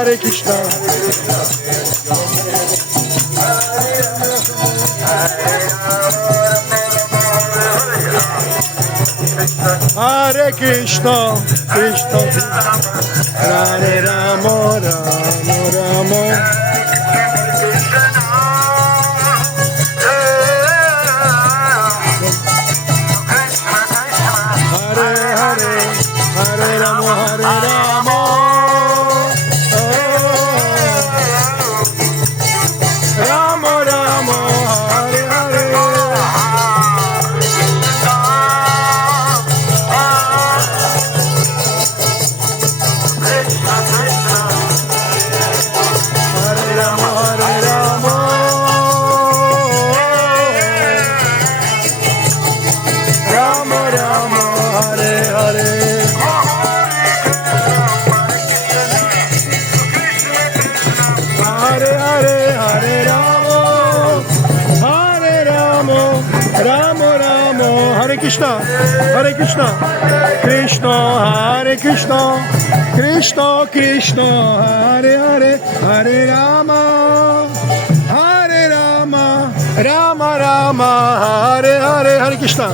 Hare Krishna, Hare Krishna, Krishna, Hare Rama, Rama Rama. Hare Hare, Hare Rama, Hare Rama. Rama Rama, Hare Hare. Hare Rama, Hare Rama. Rama Rama, Hare Hare. Hare Hare, Hare Rama, Hare Rama, Rama Rama, Hare Krishna, Hare Krishna, Krishna, Hare Krishna, Krishna, Krishna, Hare Hare, Hare Rama, Hare Rama, Rama Rama, Hare Hare, Hare Krishna.